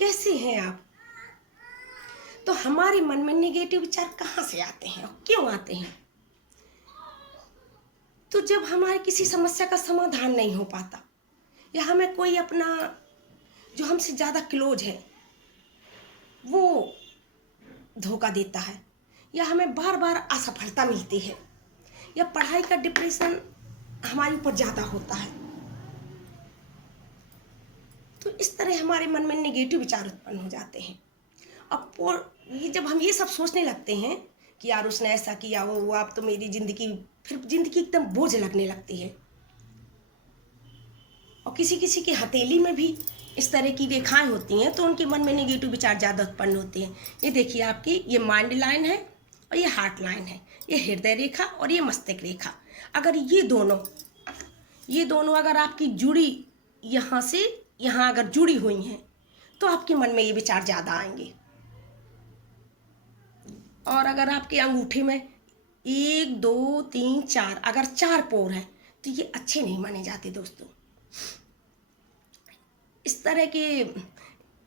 कैसे हैं आप? तो हमारे मन में नेगेटिव विचार कहाँ से आते हैं और क्यों आते हैं? तो जब हमारे किसी समस्या का समाधान नहीं हो पाता, या हमें कोई अपना जो हमसे ज़्यादा क्लोज है वो धोखा देता है, या हमें बार बार असफलता मिलती है, या पढ़ाई का डिप्रेशन हमारे ऊपर ज़्यादा होता है, तो इस तरह हमारे मन में नेगेटिव विचार उत्पन्न हो जाते हैं। अब ये जब हम ये सब सोचने लगते हैं कि यार उसने ऐसा किया, वो आप तो मेरी ज़िंदगी, फिर ज़िंदगी एकदम बोझ लगने लगती है। और किसी किसी की हथेली में भी इस तरह की रेखाएं होती हैं, तो उनके मन में नेगेटिव विचार ज़्यादा उत्पन्न होते हैं। ये देखिए, आपकी ये माइंड लाइन है और ये हार्ट लाइन है, ये हृदय रेखा और ये मस्तिष्क रेखा। अगर ये दोनों अगर आपकी जुड़ी, यहाँ से यहाँ अगर जुड़ी हुई हैं, तो आपके मन में ये विचार ज़्यादा आएंगे। और अगर आपके अंगूठे में 1 2 3 4 अगर 4 पोर हैं, तो ये अच्छे नहीं माने जाते दोस्तों। इस तरह के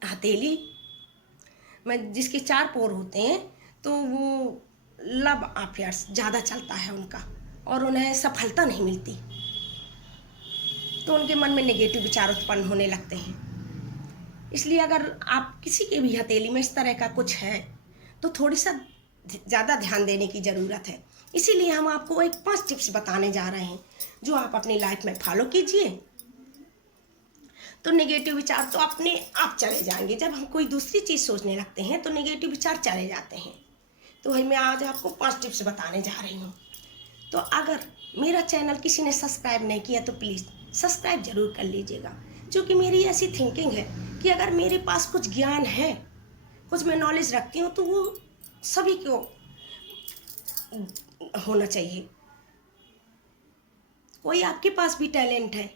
हथेली में जिसके 4 पोर होते हैं, तो वो लव अफेयर्स ज़्यादा चलता है उनका, और उन्हें सफलता नहीं मिलती, तो उनके मन में नेगेटिव विचार उत्पन्न होने लगते हैं। इसलिए अगर आप किसी के भी हथेली में इस तरह का कुछ है, तो थोड़ी सा ज़्यादा ध्यान देने की ज़रूरत है। इसीलिए हम आपको एक 5 टिप्स बताने जा रहे हैं, जो आप अपनी लाइफ में फॉलो कीजिए, तो नेगेटिव विचार तो अपने आप चले जाएंगे। जब हम कोई दूसरी चीज़ सोचने लगते हैं तो नेगेटिव विचार चले जाते हैं। तो वही मैं आज आपको 5 टिप्स बताने जा रही हूँ। तो अगर मेरा चैनल किसी ने सब्सक्राइब नहीं किया तो प्लीज़ सब्सक्राइब ज़रूर कर लीजिएगा, क्योंकि मेरी ऐसी थिंकिंग है कि अगर मेरे पास कुछ ज्ञान है, कुछ मैं नॉलेज रखती हूँ, तो वो सभी को होना चाहिए। कोई आपके पास भी टैलेंट है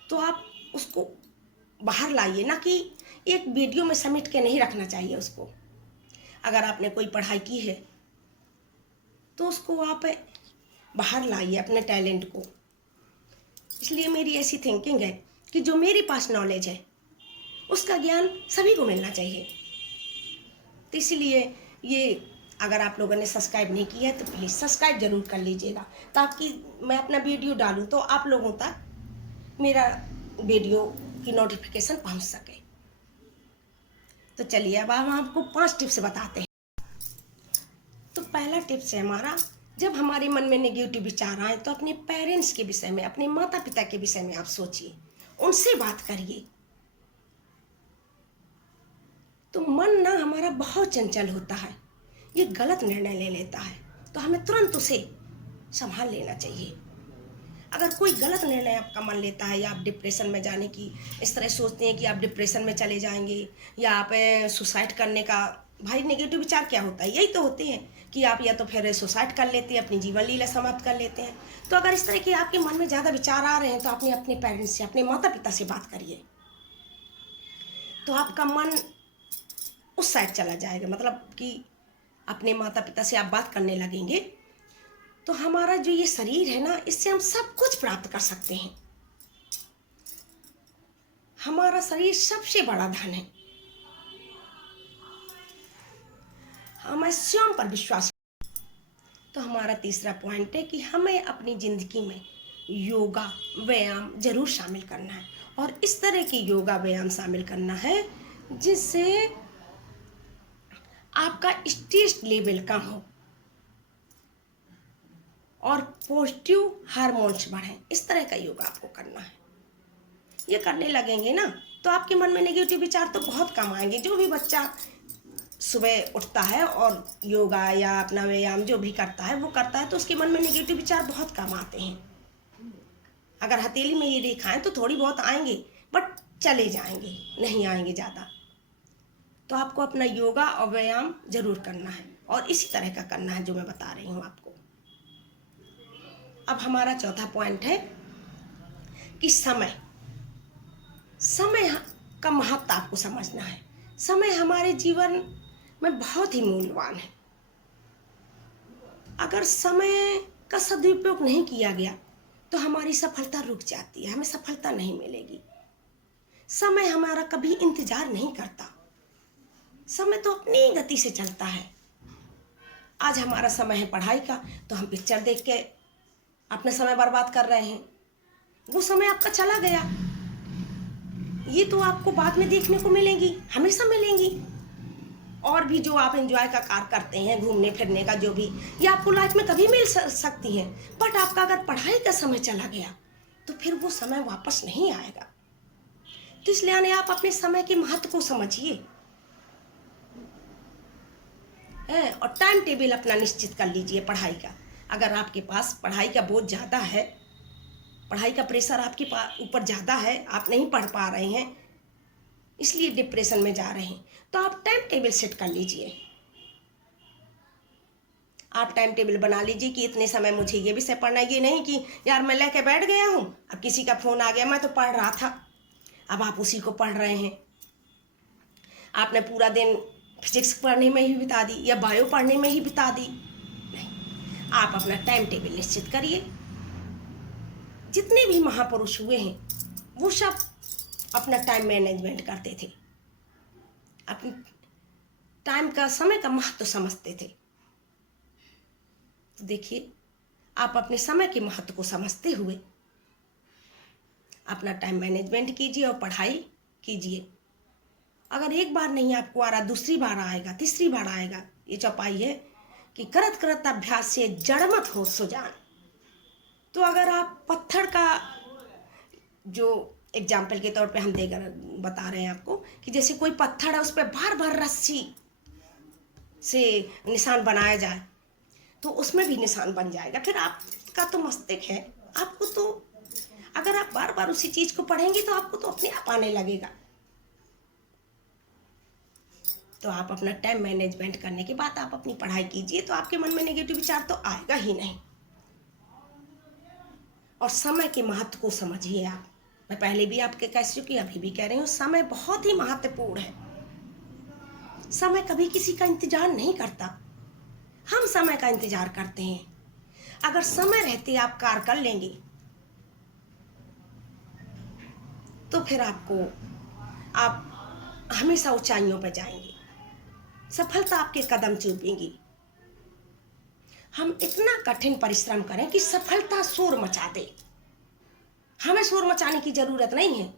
तो आप उसको बाहर लाइए, ना कि एक वीडियो में समेट के नहीं रखना चाहिए उसको। अगर आपने कोई पढ़ाई की है तो उसको आप बाहर लाइए, अपने टैलेंट को। इसलिए मेरी ऐसी थिंकिंग है कि जो मेरे पास नॉलेज है उसका ज्ञान सभी को मिलना चाहिए। तो इसीलिए ये, अगर आप लोगों ने सब्सक्राइब नहीं किया है तो प्लीज़ सब्सक्राइब ज़रूर कर लीजिएगा, ताकि मैं अपना वीडियो डालूँ तो आप लोगों तक मेरा वीडियो की नोटिफिकेशन पहुंच सके। तो चलिए अब हम आपको 5 टिप्स बताते हैं। तो पहला टिप्स है हमारा, जब हमारे मन में नेगेटिव विचार आए तो अपने पेरेंट्स के विषय में, अपने माता पिता के विषय में आप सोचिए, उनसे बात करिए। तो मन ना हमारा बहुत चंचल होता है, ये गलत निर्णय ले लेता है, तो हमें तुरंत उसे संभाल लेना चाहिए। अगर कोई गलत निर्णय आपका मन लेता है, या आप डिप्रेशन में जाने की इस तरह सोचते हैं कि आप डिप्रेशन में चले जाएंगे, या आप सुसाइड करने का, भाई नेगेटिव विचार क्या होता है, यही तो होते हैं कि आप या तो फिर सुसाइड कर लेते हैं, अपनी जीवन लीला समाप्त कर लेते हैं। तो अगर इस तरह के आपके मन में ज़्यादा विचार आ रहे हैं, तो आपने अपने पेरेंट्स से, अपने माता पिता से बात करिए, तो आपका मन उस साइड चला जाएगा। मतलब कि अपने माता पिता से आप बात करने लगेंगे, तो हमारा जो ये शरीर है ना, इससे हम सब कुछ प्राप्त कर सकते हैं। हमारा शरीर सबसे बड़ा धन है। हमें स्वयं पर विश्वास। तो हमारा तीसरा पॉइंट है कि हमें अपनी जिंदगी में योगा व्यायाम जरूर शामिल करना है, और इस तरह की योगा व्यायाम शामिल करना है जिससे आपका स्ट्रेस लेवल कम हो और पॉजिटिव हार्मोन्स बढ़ें। इस तरह का योगा आपको करना है। ये करने लगेंगे ना, तो आपके मन में नेगेटिव विचार तो बहुत कम आएंगे। जो भी बच्चा सुबह उठता है और योगा या अपना व्यायाम जो भी करता है वो करता है, तो उसके मन में नेगेटिव विचार बहुत कम आते हैं। अगर हथेली में ये रेखाएं तो थोड़ी बहुत आएंगे, बट चले जाएंगे, नहीं आएंगे ज़्यादा। तो आपको अपना योगा और व्यायाम जरूर करना है, और इसी तरह का करना है जो मैं बता रही हूँ आपको। अब हमारा चौथा पॉइंट है कि समय का महत्व आपको समझना है। समय हमारे जीवन में बहुत ही मूल्यवान है। अगर समय का सदुपयोग नहीं किया गया तो हमारी सफलता रुक जाती है, हमें सफलता नहीं मिलेगी। समय हमारा कभी इंतजार नहीं करता, समय तो अपनी गति से चलता है। आज हमारा समय है पढ़ाई का, तो हम पिक्चर देख के अपना समय बर्बाद कर रहे हैं। वो समय आपका चला गया। ये तो आपको बाद में देखने को मिलेंगी, हमेशा मिलेंगी। और भी जो आप एंजॉय का कार्य करते हैं, घूमने फिरने का जो भी, ये आपको लाइफ में कभी मिल सकती है। बट आपका अगर पढ़ाई का समय चला गया तो फिर वो समय वापस नहीं आएगा। तो इसलिए आप अपने समय के महत्व को समझिए और टाइम टेबल अपना निश्चित कर लीजिए पढ़ाई का। अगर आपके पास पढ़ाई का बोझ ज़्यादा है, पढ़ाई का प्रेशर आपके ऊपर ज़्यादा है, आप नहीं पढ़ पा रहे हैं, इसलिए डिप्रेशन में जा रहे हैं, तो आप टाइम टेबल सेट कर लीजिए। आप टाइम टेबल बना लीजिए कि इतने समय मुझे ये विषय पढ़ना है। ये नहीं कि यार मैं लेके बैठ गया हूँ, अब किसी का फ़ोन आ गया, मैं तो पढ़ रहा था, अब आप उसी को पढ़ रहे हैं। आपने पूरा दिन फिजिक्स पढ़ने में ही बिता दी या बायो पढ़ने में ही बिता दी। नहीं, आप अपना टाइम टेबल निश्चित करिए। जितने भी महापुरुष हुए हैं वो सब अपना टाइम मैनेजमेंट करते थे, अपनी टाइम का, समय का महत्व समझते थे। तो देखिए, आप अपने समय के महत्व को समझते हुए अपना टाइम मैनेजमेंट कीजिए और पढ़ाई कीजिए। अगर एक बार नहीं आपको आ रहा, दूसरी बार आएगा, तीसरी बार आएगा। ये चौपाई है कि करत करत अभ्यास से जड़मत हो सुजान। तो अगर आप पत्थर का, जो एग्जाम्पल के तौर पे हम देकर बता रहे हैं आपको, कि जैसे कोई पत्थर है, उस पर बार बार रस्सी से निशान बनाया जाए तो उसमें भी निशान बन जाएगा। फिर आपका तो मस्तिष्क है, आपको तो, अगर आप बार बार उसी चीज़ को पढ़ेंगे तो आपको तो अपने आप आने लगेगा। तो आप अपना टाइम मैनेजमेंट करने के बाद आप अपनी पढ़ाई कीजिए, तो आपके मन में नेगेटिव विचार तो आएगा ही नहीं। और समय के महत्व को समझिए आप। मैं पहले भी आपके कह चुकी, अभी भी कह रही हूँ, समय बहुत ही महत्वपूर्ण है। समय कभी किसी का इंतजार नहीं करता, हम समय का इंतजार करते हैं। अगर समय रहते आप कार्य कर लेंगे तो फिर आप हमेशा ऊंचाइयों पर जाएंगे, सफलता आपके कदम चूमेगी। हम इतना कठिन परिश्रम करें कि सफलता शोर मचा दे। हमें शोर मचाने की जरूरत नहीं है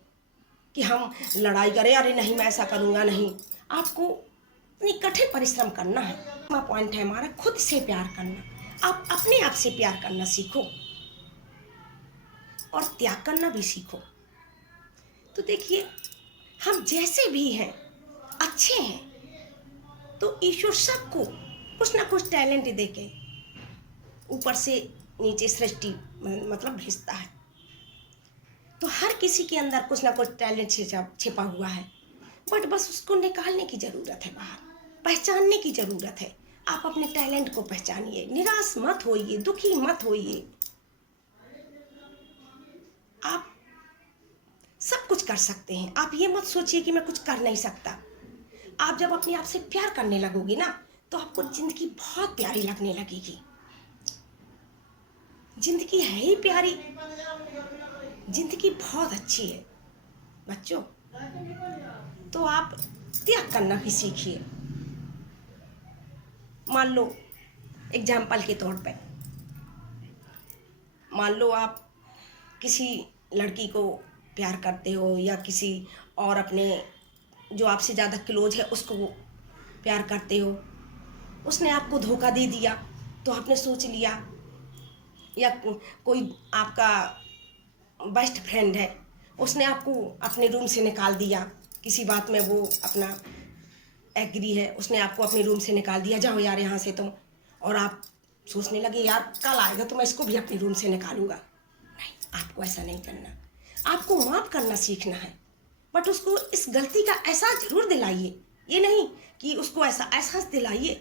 कि हम लड़ाई करें, अरे नहीं मैं ऐसा करूँगा, नहीं। आपको इतनी कठिन परिश्रम करना है। पॉइंट है हमारा, खुद से प्यार करना। आप अपने आप से प्यार करना सीखो और त्याग करना भी सीखो। तो देखिए, हम जैसे भी हैं, अच्छे हैं, तो ईश्वर सबको कुछ ना कुछ टैलेंट देके ऊपर से नीचे सृष्टि मतलब भेजता है। तो हर किसी के अंदर कुछ ना कुछ टैलेंट छिपा हुआ है, बट बस उसको निकालने की ज़रूरत है, बाहर पहचानने की ज़रूरत है। आप अपने टैलेंट को पहचानिए, निराश मत होइए, दुखी मत होइए। आप सब कुछ कर सकते हैं। आप ये मत सोचिए कि मैं कुछ कर नहीं सकता। आप जब अपने आप से प्यार करने लगोगे ना, तो आपको ज़िंदगी बहुत प्यारी लगने लगेगी। ज़िंदगी है ही प्यारी, ज़िंदगी बहुत अच्छी है बच्चों। तो आप त्याग करना भी सीखिए। मान लो एग्जाम्पल के तौर पे, मान लो आप किसी लड़की को प्यार करते हो या किसी और अपने जो आपसे ज़्यादा क्लोज है उसको प्यार करते हो, उसने आपको धोखा दे दिया, तो आपने सोच लिया, या कोई आपका बेस्ट फ्रेंड है, उसने आपको अपने रूम से निकाल दिया, किसी बात में वो अपना एग्री है, उसने आपको अपने रूम से निकाल दिया, जाओ यार यहाँ से तुम, और आप सोचने लगे यार कल आएगा तो मैं इसको भी अपने रूम से निकालूंगा। नहीं, आपको ऐसा नहीं करना। आपको माफ़ करना सीखना है, बट उसको इस गलती का एहसास जरूर दिलाइए। ये नहीं कि उसको ऐसा एहसास दिलाइए,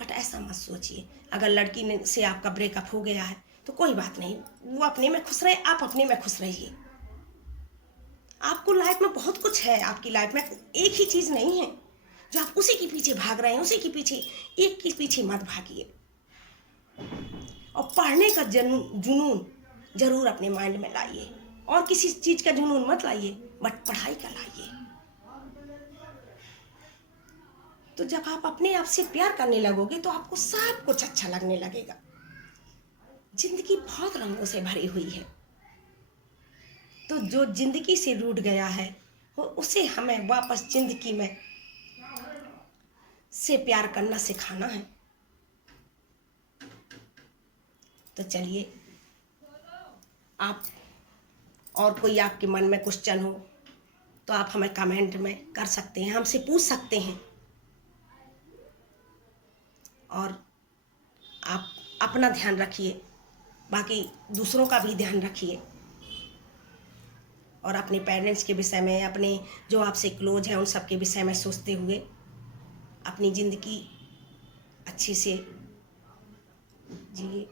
बट ऐसा मत सोचिए। अगर लड़की ने से आपका ब्रेकअप हो गया है तो कोई बात नहीं, वो अपने में खुश रहे, आप अपने में खुश रहिए। आपको लाइफ में बहुत कुछ है, आपकी लाइफ में एक ही चीज़ नहीं है जो आप उसी के पीछे भाग रहे हैं। उसी के पीछे, एक के पीछे मत भागिए। और पढ़ने का जुनून जरूर अपने माइंड में लाइए, और किसी चीज़ का जुनून मत लाइए, बट पढ़ाई का लाइए। तो जब आप अपने आप से प्यार करने लगोगे तो आपको सब कुछ अच्छा लगने लगेगा। जिंदगी बहुत रंगों से भरी हुई है, तो जो जिंदगी से रूठ गया है वो उसे हमें वापस जिंदगी में से प्यार करना सिखाना है। तो चलिए, आप और कोई आपके मन में क्वेश्चन हो तो आप हमें कमेंट में कर सकते हैं, हमसे पूछ सकते हैं। और आप अपना ध्यान रखिए, बाकी दूसरों का भी ध्यान रखिए, और अपने पेरेंट्स के विषय में, अपने जो आपसे क्लोज हैं उन सब के विषय में सोचते हुए अपनी ज़िंदगी अच्छे से जिए।